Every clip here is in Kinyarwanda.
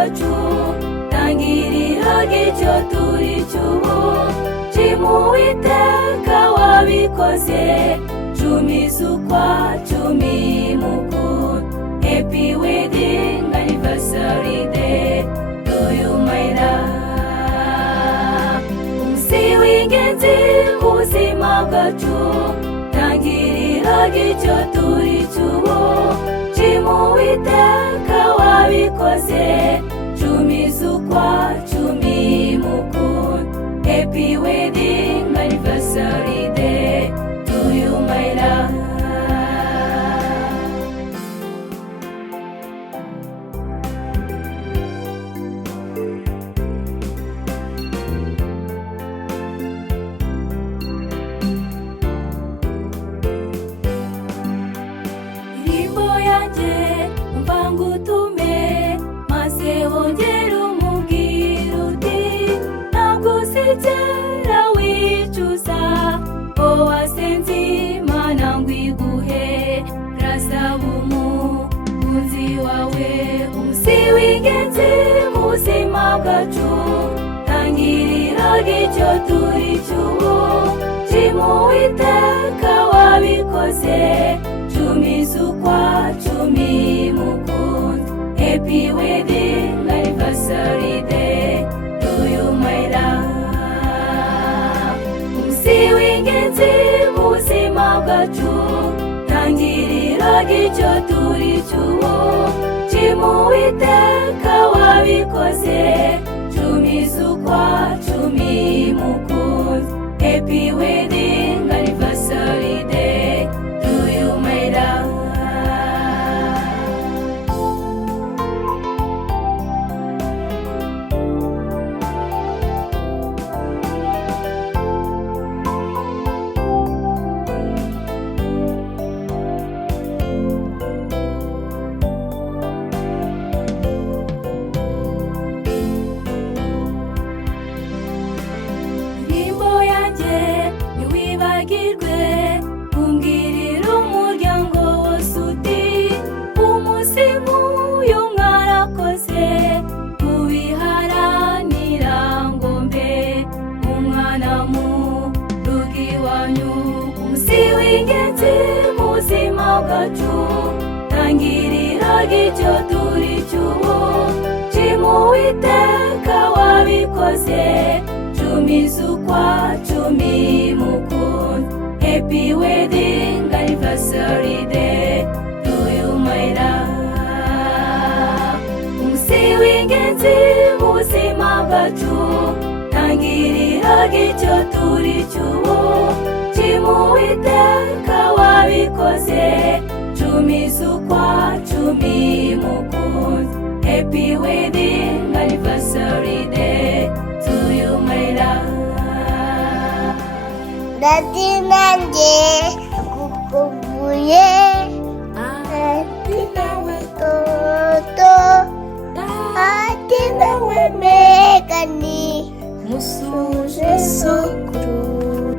bwacu, tangiriro ry'icyo turi cy'ubu, shima Uwiteka wabikoze, cumi z'ukwa cumi mukuru. Happy wedding anniversary day to you my love. Umunsi w'ingenzi ku buzima bwacu, tangiriro ry'icyo turi cy'ubu, shima Uwiteka wabikoze, cumi z'ukwa cumi mukuru. Happy wedding anniversary day to you my love. Irimbo yanjye umva ngutume, maze wongere umubwire uti, ntabwo uzigera wicuza ko wasenze Imana ngo iguhe, urasaba umukunzi wawe. Umunsi w'ingenzi mu buzima bwacu, tangiriro ry'icyo turi cy'ubu, shima Uwiteka wabikoze, cumi z'ukwa cumi mukuru. Happy wedding anniversary day to you my love. Umunsi w'ingenzi mu buzima bwacu, tangiriro ry'icyo turi cy'ubu, shima Uwiteka wabikoze, cumi z'ukwa cumi mukuru. Happy wedding anniversary day to you my love. Irimbo yanjye ntiwibagirwe, kumbwirira umuryango wose uti, umunsi nk'uyu mwarakoze, kubiharanira ngo mbe umwana mu rugo iwanyu. Umunsi w'ingenzi mu buzima bwacu, tangiriro ry'icyo turi cy'ubu, shima Uwiteka wabikoze, cumi z'ukwa cumi mukuru. Happy wedding anniversary day to you my love. Umunsi w'ingenzi mu buzima bwacu, tangiriro ry'icyo turi cy'ubu, shima Uwiteka wabikoze, cumi z'ukwa cumi mukuru. Happy wedding anniversary day to you my love. Dati nanjye kukumbuye, ati nawe toto, ati nawe Megani, musuje sokuru.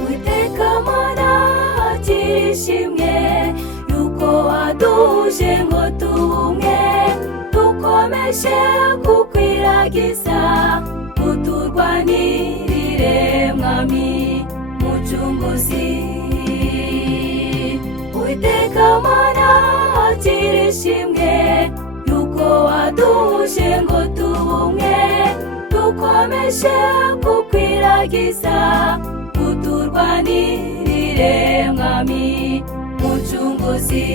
Uwiteka Mana akira ishimwe, yuko waduhuje ngo tubumwe, dukomeje kukwiragiza, uturwanirire mwami mucunguzi. Uwiteka Mana akira ishimwe, yuko waduhuje ngo tubumwe, dukomeje kukwiragiza, uturwanirire mwami mucunguzi.